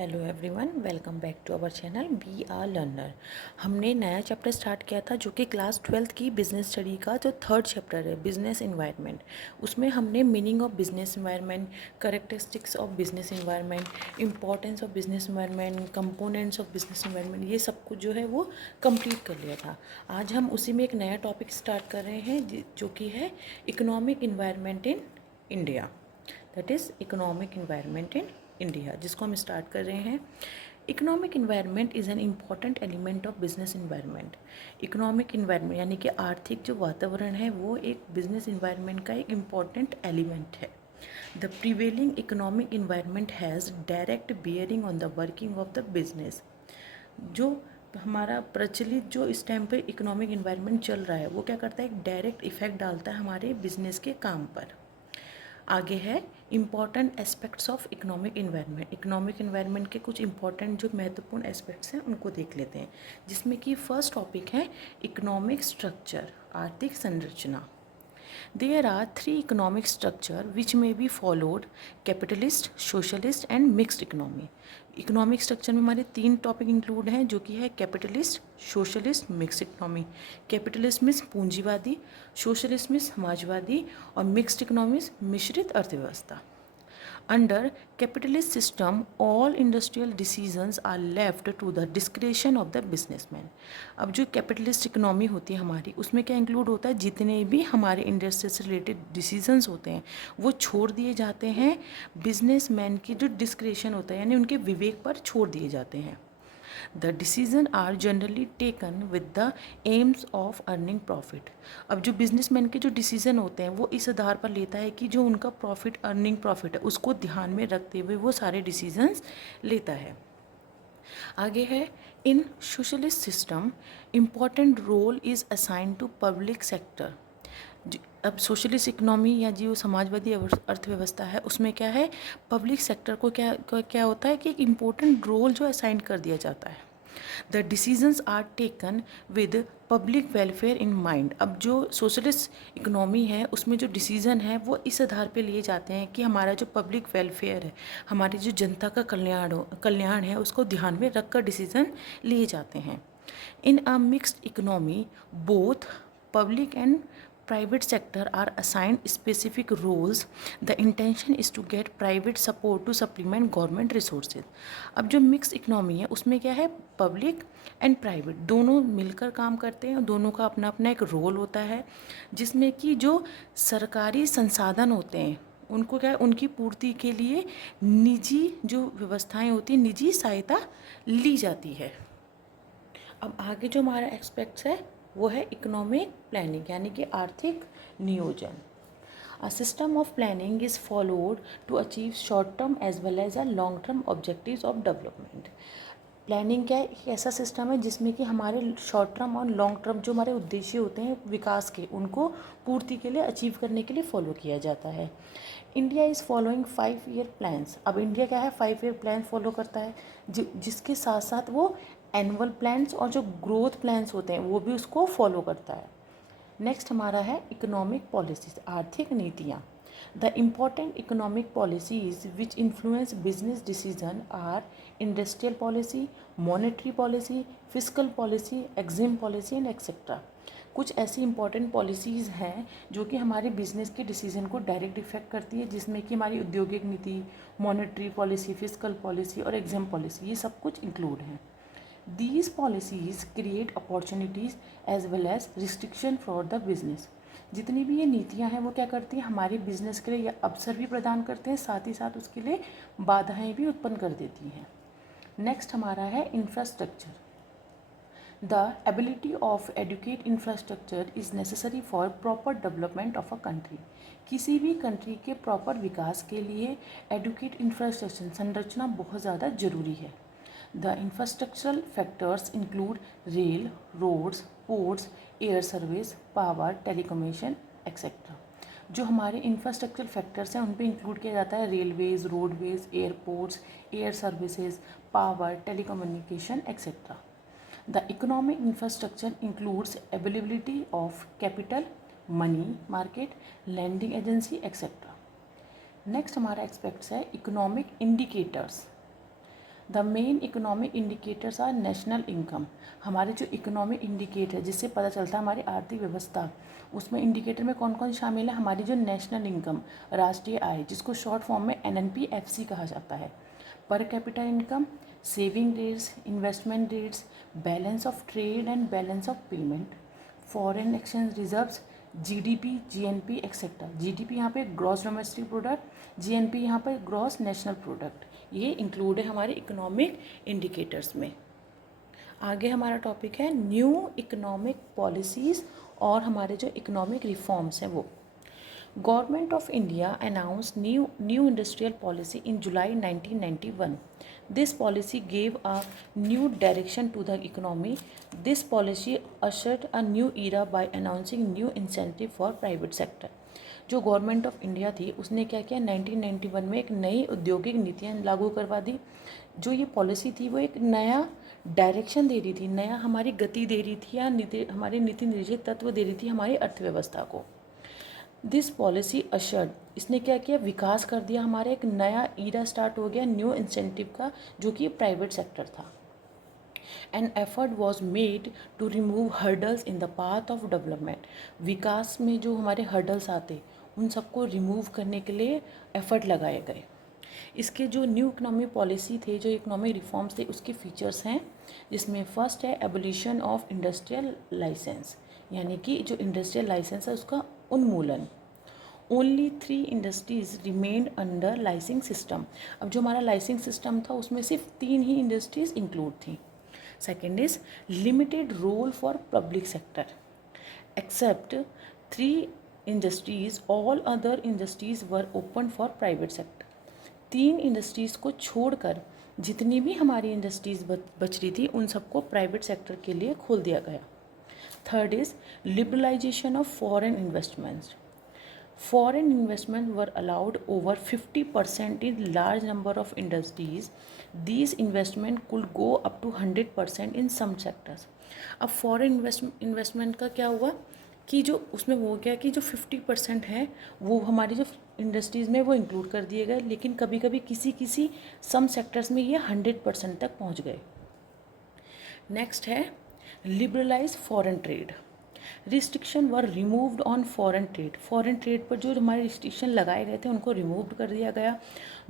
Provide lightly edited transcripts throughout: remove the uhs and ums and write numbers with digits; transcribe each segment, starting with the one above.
Hello everyone, welcome back to our channel we are learner. हमने नया chapter start किया था जो कि क्लास 12th की बिजनेस स्टडी का जो थर्ड चैप्टर है, बिजनेस इन्वायरमेंट। उसमें हमने meaning of business environment, characteristics of business environment, importance of business environment, components of business environment, ये सब कुछ जो है वो कंप्लीट कर लिया था। आज हम उसी में एक नया टॉपिक स्टार्ट कर रहे हैं जो कि है economic environment in India. That is economic environment in India, जिसको हम स्टार्ट कर रहे हैं। Economic environment is an important element of business environment. Economic environment यानी कि आर्थिक जो वातावरण है वो एक बिजनेस इन्वायरमेंट का एक इम्पॉर्टेंट एलिमेंट है। The prevailing economic environment has direct bearing on the working of the business. जो हमारा प्रचलित जो इस टाइम पे इकोनॉमिक इन्वायरमेंट चल रहा है वो क्या करता है, एक डायरेक्ट इफेक्ट डालता है हमारे बिजनेस के काम पर। आगे है important aspects of economic environment. Economic environment के कुछ इंपॉर्टेंट जो महत्वपूर्ण एस्पेक्ट्स हैं उनको देख लेते हैं, जिसमें कि फर्स्ट टॉपिक है इकोनॉमिक स्ट्रक्चर, आर्थिक संरचना। There are three economic structure which may be followed: capitalist, socialist and mixed economy. Economic structure में हमारे तीन टॉपिक इंक्लूड हैं जो कि है capitalist, socialist, mixed economy. Capitalist means पूंजीवादी, सोशलिस्ट मीन्स समाजवादी और मिक्स्ड इकोनॉमी मीन्स मिश्रित अर्थव्यवस्था। Under capitalist system, all industrial decisions are left to the discretion of the businessman. अब जो कैपिटलिस्ट इकोनॉमी होती है हमारी, उसमें क्या इंक्लूड होता है, जितने भी हमारे इंडस्ट्री से रिलेटेड डिसीजंस होते हैं वो छोड़ दिए जाते हैं बिजनेसमैन की जो डिस्क्रेशन होता है, यानी उनके विवेक पर छोड़ दिए जाते हैं। The decision are generally taken with the aims of earning profit. अब जो बिजनेसमैन के जो डिसीजन होते हैं वो इस आधार पर लेता है कि जो उनका प्रॉफिट, अर्निंग प्रॉफिट है, उसको ध्यान में रखते हुए वो सारे डिसीजंस लेता है। आगे है in socialist system important role is assign to public sector. अब सोशलिस्ट इकोनॉमी या जो समाजवादी अर्थव्यवस्था है उसमें क्या है, पब्लिक सेक्टर को क्या होता है कि एक इम्पोर्टेंट रोल जो असाइन कर दिया जाता है। The decisions are taken with public welfare in mind. अब जो सोशलिस्ट इकोनॉमी है उसमें जो डिसीज़न है वो इस आधार पे लिए जाते हैं कि हमारा जो पब्लिक वेलफेयर है, हमारी जो जनता का कल्याण है, उसको ध्यान में रख कर डिसीज़न लिए जाते हैं। In a mixed economy both public and private sector are assigned specific roles. The intention is to get private support to supplement government resources. अब जो मिक्स इकोनॉमी है उसमें क्या है, पब्लिक एंड प्राइवेट दोनों मिलकर काम करते हैं, दोनों का अपना अपना एक रोल होता है, जिसमें कि जो सरकारी संसाधन होते हैं उनको क्या है, उनकी पूर्ति के लिए निजी जो व्यवस्थाएं होती हैं, निजी सहायता ली जाती है। अब आगे जो हमारा एक्सपेक्ट्स है वो है इकोनॉमिक प्लानिंग यानी कि आर्थिक नियोजन। A system of planning is followed to achieve short term as well as a long term objectives of development. Planning क्या है, एक ऐसा सिस्टम है जिसमें कि हमारे शॉर्ट टर्म और लॉन्ग टर्म जो हमारे उद्देश्य होते हैं विकास के, उनको पूर्ति के लिए, अचीव करने के लिए फॉलो किया जाता है। India is following 5 year plans. अब इंडिया क्या है, 5 ईयर प्लान फॉलो करता है, जिसके साथ साथ वो एनुअल प्लान्स और जो ग्रोथ प्लान्स होते हैं वो भी उसको फॉलो करता है। नेक्स्ट हमारा है इकोनॉमिक पॉलिसीज, आर्थिक नीतियाँ। The important economic policies which influence business decision are industrial policy, monetary policy, physical policy, EXIM policy and etcetera. कुछ ऐसी इंपॉर्टेंट पॉलिसीज़ हैं जो कि हमारे बिजनेस के डिसीजन को डायरेक्ट इफेक्ट करती है, जिसमें कि हमारी औद्योगिक नीति, मॉनेटरी पॉलिसी, फिजिकल पॉलिसी और एग्जाम पॉलिसी, ये सब कुछ इंक्लूड हैं। These policies create opportunities as well as restriction for the business. जितनी भी ये नीतियाँ हैं वो क्या करती हैं, हमारे बिजनेस के लिए ये अवसर भी प्रदान करते हैं, साथ ही साथ उसके लिए बाधाएं भी उत्पन्न कर देती हैं। नेक्स्ट हमारा है infrastructure. The ability of adequate infrastructure is necessary for proper development of a country. किसी भी कंट्री के प्रॉपर विकास के लिए एडुकेट इंफ्रास्ट्रक्चर संरचना बहुत ज़्यादा ज़रूरी है। The infrastructural factors include rail, roads, ports, air service, power, telecommunication, etc. जो हमारे इंफ्रास्ट्रक्चर फैक्टर्स हैं उन पे इंक्लूड किया जाता है railways, roadways, airports, air services, power, telecommunication etcetera. The economic infrastructure includes availability of capital, money market, lending agency etcetera. Next हमारा aspects है economic indicators. The main economic indicators are national income. हमारे जो economic indicator जिससे पता चलता है हमारी आर्थिक व्यवस्था, उसमें इंडिकेटर में कौन कौन शामिल है? हमारी जो नेशनल इनकम, राष्ट्रीय आय, जिसको शॉर्ट फॉर्म में NNP-FC कहा जाता है, per capita income, saving rates, investment rates, balance of trade and balance of payment, foreign exchange reserves, GDP, GNP etcetera. GDP यहाँ पे ग्रॉस डोमेस्टिक प्रोडक्ट, GNP यहाँ पर ग्रॉस नेशनल प्रोडक्ट, ये include है हमारे इकोनॉमिक इंडिकेटर्स में। आगे हमारा टॉपिक है न्यू इकोनॉमिक पॉलिसीज़ और हमारे जो इकोनॉमिक रिफॉर्म्स हैं वो। Government of India announce new industrial policy in July 1991. This policy gave a new direction to the economy. This policy ushered a new era by announcing new incentive for private sector. जो government of India थी उसने क्या किया, 1991 में एक नई औद्योगिक नीतियाँ लागू करवा दी। जो ये पॉलिसी थी वो एक नया डायरेक्शन दे रही थी, नया हमारी गति दे रही थी, या हमारे नीति निर्देशक तत्व दे रही थी हमारी अर्थव्यवस्था को। दिस पॉलिसी अशर्ड, इसने क्या किया, विकास कर दिया, हमारा एक नया ईरा स्टार्ट हो गया न्यू इंसेंटिव का, जो कि प्राइवेट सेक्टर था। An effort was made to remove hurdles in the path of development. विकास में जो हमारे हर्डल्स आते उन सबको रिमूव करने के लिए एफर्ट लगाए गए। इसके जो न्यू इकोनॉमिक पॉलिसी थे, जो इकोनॉमिक रिफॉर्म्स थे, उसके फीचर्स हैं, जिसमें फर्स्ट है एबोलिशन ऑफ इंडस्ट्रियल लाइसेंस, यानी कि जो इंडस्ट्रियल लाइसेंस है उसका उन्मूलन। Only 3 industries remained under licensing system. अब जो हमारा लाइसेंसिंग सिस्टम था उसमें सिर्फ 3 ही इंडस्ट्रीज इंक्लूड थी। Second is limited role for public sector, except 3 industries all other industries were open for private sector. 3 industries को छोड़कर जितनी भी हमारी इंडस्ट्रीज़ बच रही थी उन सबको प्राइवेट सेक्टर के लिए खोल दिया गया। Third is liberalisation of foreign investments. Foreign investment were allowed over 50% in large number of industries. These investment could go up to 100% in some sectors. अब फॉरेन इन्वेस्टमेंट का क्या हुआ कि जो उसमें हो गया कि जो 50% है वो हमारी जो इंडस्ट्रीज़ में वो इंक्लूड कर दिए गए, लेकिन कभी कभी किसी सम सेक्टर्स में ये 100% तक पहुंच गए। नेक्स्ट है liberalise foreign trade. Restriction were removed on foreign trade. Foreign trade पर जो हमारे रिस्ट्रिक्शन लगाए गए थे उनको रिमूव कर दिया गया।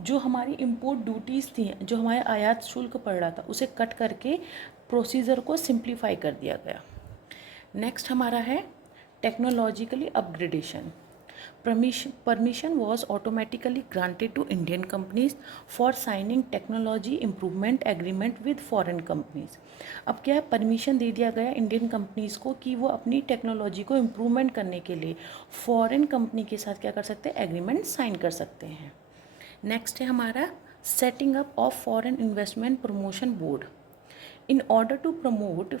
जो हमारी इंपोर्ट ड्यूटीज़ थी, जो हमारे आयात शुल्क पड़ रहा था, उसे कट करके प्रोसीजर को सिंप्लीफाई कर दिया गया। नेक्स्ट हमारा है technologically upgradation. Permission was automatically granted to Indian companies for signing technology improvement agreement with foreign companies. अब क्या है, परमिशन दे दिया गया इंडियन कंपनीज़ को कि वो अपनी टेक्नोलॉजी को इम्प्रूवमेंट करने के लिए फॉरेन कंपनी के साथ क्या कर सकते हैं, एग्रीमेंट साइन कर सकते हैं। नेक्स्ट है हमारा setting up of foreign investment promotion board. In order to promote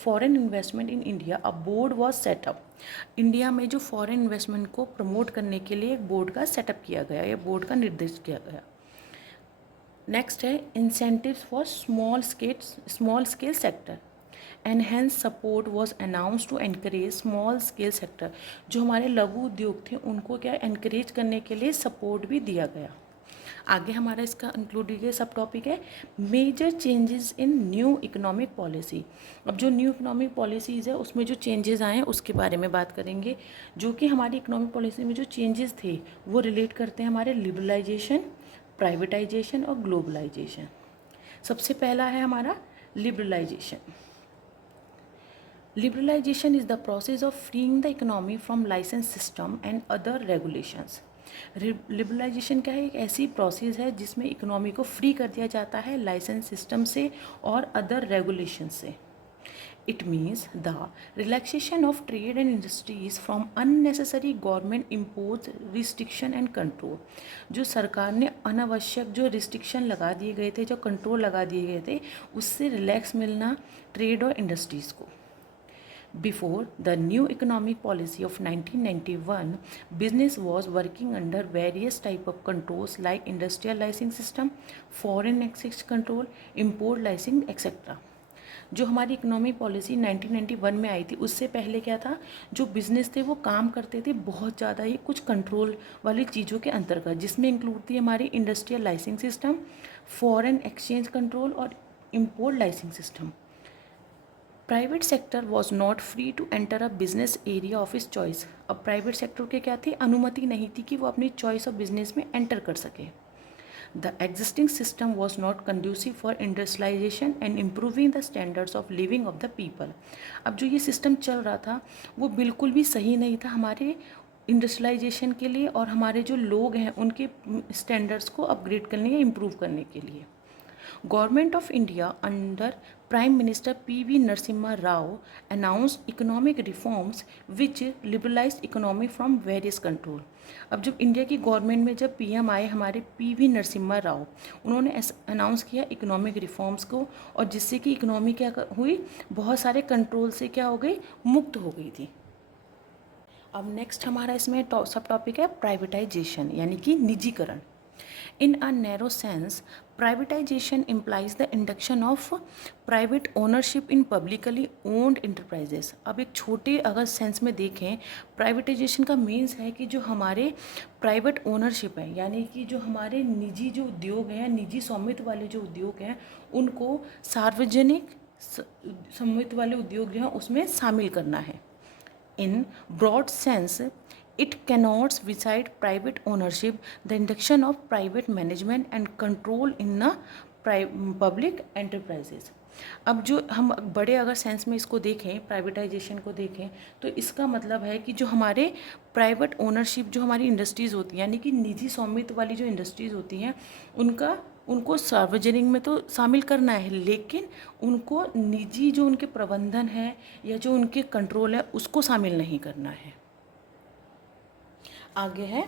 foreign investment in India, a board was set up. India में जो फॉरेन इन्वेस्टमेंट को प्रमोट करने के लिए एक बोर्ड का सेटअप किया गया, या बोर्ड का निर्देश किया गया। नेक्स्ट है incentives for small scale sector. Enhance support was announce to encourage small scale sector. जो हमारे लघु उद्योग थे उनको क्या एनकरेज करने के लिए सपोर्ट भी दिया गया। आगे हमारा इसका इंक्लूडेड सब टॉपिक है major changes in new economic policy. अब जो न्यू इकोनॉमिक पॉलिसीज़ है उसमें जो चेंजेस आए हैं उसके बारे में बात करेंगे। जो कि हमारी इकोनॉमिक पॉलिसी में जो चेंजेस थे वो रिलेट करते हैं हमारे लिबरलाइजेशन, प्राइवेटाइजेशन और ग्लोबलाइजेशन। सबसे पहला है हमारा liberalisation. Liberalisation is the process of freeing the economy from licence system and other regulations. Liberalisation क्या है, एक ऐसी प्रोसेस है जिसमें इकोनॉमी को फ्री कर दिया जाता है लाइसेंस सिस्टम से और अदर रेगुलेशन से। It means the relaxation of trade and industries from unnecessary government impose restriction and control. जो सरकार ने अनावश्यक जो रिस्ट्रिक्शन लगा दिए गए थे, जो कंट्रोल लगा दिए गए थे, उससे रिलैक्स मिलना ट्रेड और इंडस्ट्रीज़ को। Before the new economic policy of 1991, business was working under various type of controls like industrial licensing system, foreign exchange control, import licensing, etc. जो हमारी इकोनॉमी पॉलिसी 1991 में आई थी, उससे पहले क्या था, जो बिज़नेस थे वो काम करते थे बहुत ज़्यादा ही कुछ कंट्रोल वाली चीज़ों के अंतर्गत, जिसमें इंक्लूड थी हमारी industrial licensing system, foreign exchange control और import licensing system. Private sector was not free to enter a business area of his choice. अब प्राइवेट सेक्टर के क्या थी, अनुमति नहीं थी कि वो अपनी चॉइस ऑफ बिजनेस में एंटर कर सके। The existing system was not conducive for industrialisation and improving the standards of living of the people. अब जो ये सिस्टम चल रहा था वो बिल्कुल भी सही नहीं था हमारे इंडस्ट्रियलाइजेशन के लिए और हमारे जो लोग हैं उनके स्टैंडर्ड्स को अपग्रेड करने या इम्प्रूव करने के लिए। Government of India under Prime Minister P.V. Narasimha Rao announced economic reforms which liberalized economy from various control। अब जब इंडिया की गवर्नमेंट में जब पीएम आए हमारे पीवी नरसिम्हा राव, उन्होंने अनाउंस किया इकोनॉमिक रिफॉर्म्स को, और जिससे कि इकोनॉमी क्या हुई, बहुत सारे कंट्रोल से क्या हो गई, मुक्त हो गई थी। अब नेक्स्ट हमारा इसमें सब टॉपिक है प्राइवेटाइजेशन यानी कि निजीकरण। In a narrow sense, privatization implies the induction of private ownership in publicly owned enterprises। अब एक छोटे अगर सेंस में देखें, प्राइवेटाइजेशन का मीन्स है कि जो हमारे प्राइवेट ओनरशिप है, यानी कि जो हमारे निजी जो उद्योग हैं, निजी स्वामित्व वाले जो उद्योग हैं, उनको सार्वजनिक स्वामित्व वाले उद्योग जो हैं उसमें शामिल करना है। In broad sense, it connotes beside private ownership the induction of private management and control in the public enterprises। अब जो हम बड़े अगर सेंस में इसको देखें, प्राइवेटाइजेशन को देखें, तो इसका मतलब है कि जो हमारे प्राइवेट ओनरशिप जो हमारी इंडस्ट्रीज़ होती हैं, यानी कि निजी स्वामित्व वाली जो इंडस्ट्रीज़ होती हैं, उनको सार्वजनिक में तो शामिल करना है, लेकिन उनको निजी जो उनके प्रबंधन है या जो उनके कंट्रोल है उसको शामिल नहीं करना है। आगे है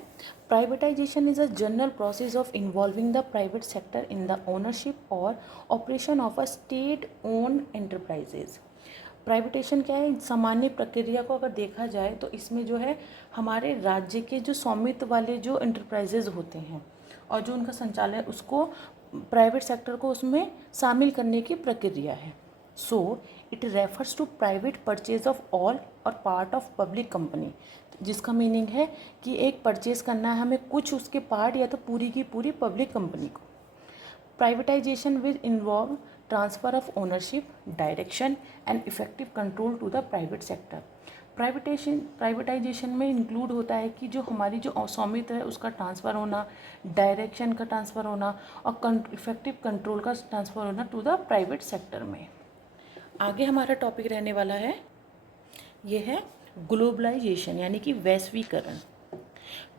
privatisation is a general process of involving the private sector in the ownership और operation of a state own enterprises. Privatisation क्या है, सामान्य प्रक्रिया को अगर देखा जाए तो इसमें जो है हमारे राज्य के जो स्वामित्व वाले जो एंटरप्राइजेज होते हैं और जो उनका संचालन उसको प्राइवेट सेक्टर को उसमें शामिल करने की प्रक्रिया है। So it refers to private purchase of all or part of public company, जिसका मीनिंग है कि एक परचेज करना है हमें कुछ उसके पार्ट या तो पूरी की पूरी पब्लिक कंपनी को। Privatisation will involve transfer of ownership, direction and effective control to the private sector. Privatisation में इंक्लूड होता है कि जो हमारी जो स्वामित्व है उसका ट्रांसफ़र होना, डायरेक्शन का ट्रांसफ़र होना और इफेक्टिव कंट्रोल का ट्रांसफ़र होना टू द प्राइवेट सेक्टर में। आगे हमारा टॉपिक रहने वाला है, ये है ग्लोबलाइजेशन यानी कि वैश्वीकरण।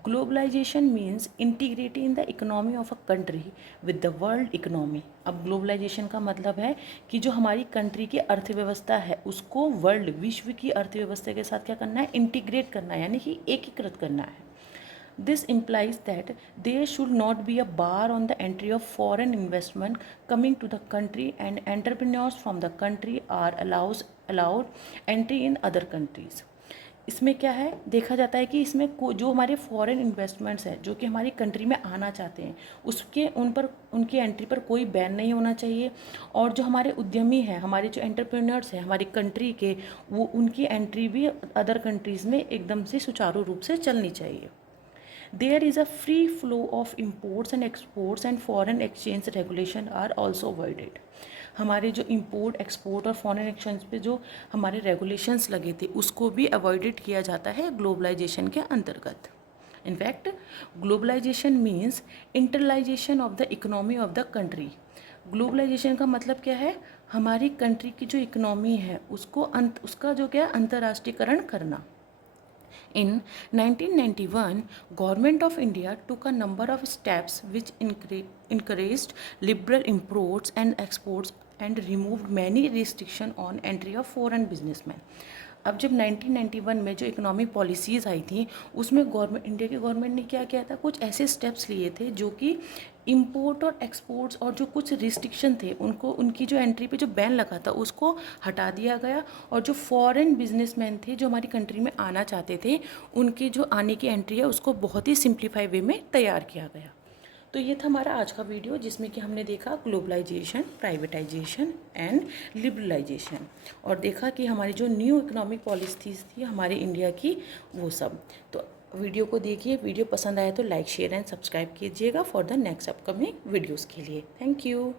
Globalisation means integrating the economy of a country with the world economy. अब ग्लोबलाइजेशन का मतलब है कि जो हमारी कंट्री की अर्थव्यवस्था है उसको विश्व की अर्थव्यवस्था के साथ क्या करना है, इंटीग्रेट करना है, यानी कि एकीकृत करना है। This implies that there should not be a bar on the entry of foreign investment coming to the country and entrepreneurs from the country are allowed entry in other countries। इसमें क्या है, देखा जाता है कि इसमें जो हमारे फॉरेन इन्वेस्टमेंट्स हैं जो कि हमारी कंट्री में आना चाहते हैं उसके उनकी एंट्री पर कोई बैन नहीं होना चाहिए, और जो हमारे उद्यमी हैं, हमारे जो एंटरप्रेन्योर्स हैं हमारी कंट्री के, वो उनकी एंट्री भी अदर कंट्रीज़ में एकदम से सुचारू रूप से चलनी चाहिए। There is a free flow of imports and exports and foreign exchange regulation are also avoided। हमारे जो इंपोर्ट एक्सपोर्ट और फॉरेन एक्सचेंज पे जो हमारे रेगुलेशंस लगे थे उसको भी अवॉइडेड किया जाता है ग्लोबलाइजेशन के अंतर्गत। In fact globalisation means internalisation of the economy of the country. Globalisation का मतलब क्या है, हमारी कंट्री की जो इकोनॉमी है उसका जो क्या अंतर्राष्ट्रीयकरण करना। In 1991, Government of India took a number of steps which encouraged liberal imports and exports and removed many restrictions on entry of foreign businessmen। अब जब 1991 में जो इकोनॉमिक पॉलिसीज़ आई थी उसमें इंडिया की गवर्नमेंट ने क्या किया था, कुछ ऐसे स्टेप्स लिए थे जो कि इंपोर्ट और एक्सपोर्ट्स और जो कुछ रिस्ट्रिक्शन थे उनको, उनकी जो एंट्री पे जो बैन लगा था उसको हटा दिया गया, और जो फॉरेन बिजनेसमैन थे जो हमारी कंट्री में आना चाहते थे उनकी जो आने की एंट्री है उसको बहुत ही सिंप्लीफाई वे में तैयार किया गया। तो ये था हमारा आज का वीडियो, जिसमें कि हमने देखा ग्लोबलाइजेशन, प्राइवेटाइजेशन एंड लिबरलाइजेशन, और देखा कि हमारी जो न्यू इकोनॉमिक पॉलिसीज़ थी हमारे इंडिया की, वो सब। तो वीडियो को देखिए, वीडियो पसंद आया तो लाइक शेयर एंड सब्सक्राइब कीजिएगा for the next upcoming videos के लिए। Thank you.